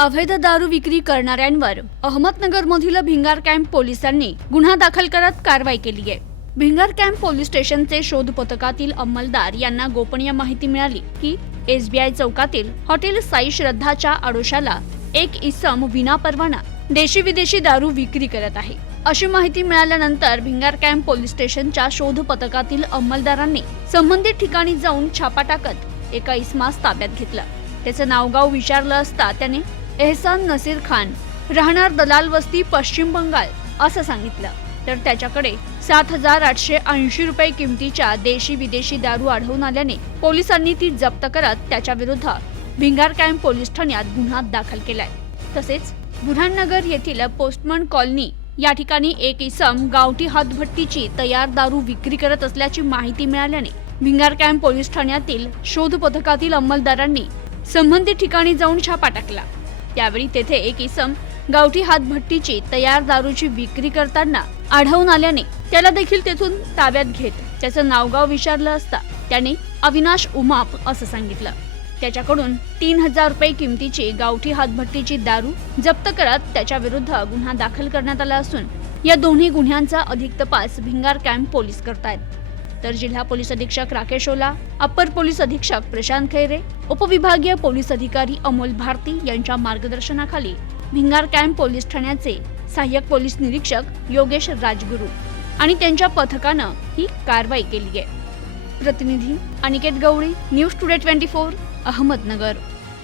अवैध दारू विक्री करणाऱ्यांवर अहमदनगरमधील भिंगार कॅम्प पोलिसांनी गुन्हा दाखल करत कारवाई केली आहे. भिंगार कॅम्प पोलीस स्टेशनचे शोध पथकातील अंमलदार यांना गोपनीय माहिती मिळाली की एसबीआय चौकातील हॉटेल साई श्रद्धाच्या आडोशाला एक इसम विनापरवाना देशी विदेशी दारू विक्री करत आहे. अशी माहिती मिळाल्यानंतर भिंगार कॅम्प पोलीस स्टेशनच्या शोध पथकातील अंमलदारांनी संबंधित ठिकाणी जाऊन छापा टाकत एका इसमास ताब्यात घेतलं. त्याचं नावगाव विचारलं असता त्याने एहसान नसीर खान राहणार दलाल वस्ती पश्चिम बंगाल असं सांगितलं. तर त्याच्याकडे सात हजार आठशे ऐंशी रुपये किमतीच्या देशी विदेशी दारू आढळून आल्याने पोलिसांनी ती जप्त करत त्याच्या विरुद्ध भिंगार कॅम्प पोलीस ठाण्यात गुन्हा दाखल केलाय. तसेच बुऱ्हाणनगर येथील पोस्टमन कॉलनी या ठिकाणी एक इसम गावठी हातभट्टीची तयार दारू विक्री करत असल्याची माहिती मिळाल्याने भिंगार कॅम्प पोलीस ठाण्यातील शोध पथकातील अंमलदारांनी संबंधित ठिकाणी जाऊन छापा टाकला. त्यावेळी तेथे एक इसम गावठी हातभट्टीची तयार दारूची विक्री करताना आढळून आल्याने त्याला देखील तेथून ताब्यात घेत त्याचं नावगाव विचारलं असता त्याने अविनाश उमाप असं सांगितलं. त्याच्याकडून तीन हजार रुपये किमतीची गावठी हातभट्टीची दारू जप्त करत त्याच्या विरुद्ध गुन्हा दाखल करण्यात आला असून या दोन्ही गुन्ह्यांचा अधिक तपास भिंगार कॅम्प पोलीस करतायत. तर जिल्हा पोलीस अधीक्षक राकेश ओला अप्पर पोलीस अधीक्षक प्रशांत खैरे उपविभागीय पोलीस अधिकारी अमोल भारती यांच्या मार्गदर्शनाखाली भिंगार कॅम्प पोलीस ठाण्याचे सहाय्यक पोलीस निरीक्षक योगेश राजगुरू आणि त्यांच्या पथकानं ही कारवाई केली आहे. प्रतिनिधी Aniket Gawali news today twenty four Ahmednagar.